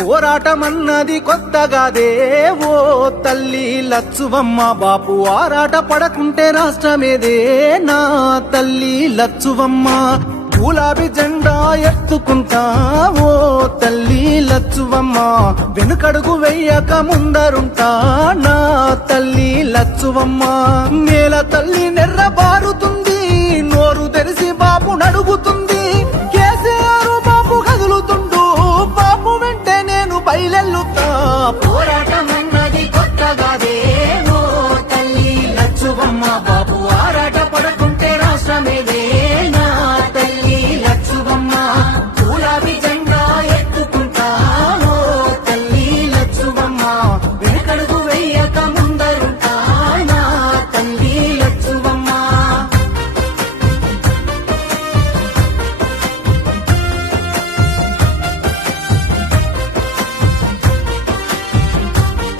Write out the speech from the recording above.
పోరాటమన్నది కొత్తగాదే ఓ తల్లి లచ్చువమ్మ బాపు ఆరాట పడకుంటే రాష్ట్రమేదే నా తల్లి లచ్చువమ్మ గులాబీ జెండా ఎత్తుకుంటా ఓ తల్లి లచ్చువమ్మ వెనుకడుగు వెయ్యక ముందరుంటా నా తల్లి లచ్చువమ్మ నేల తల్లి అడుగుతుంది కేసీఆర్ బాబు కదులుతుండు. బాబు వెంటే నేను బయలెల్లుతా. పోరాట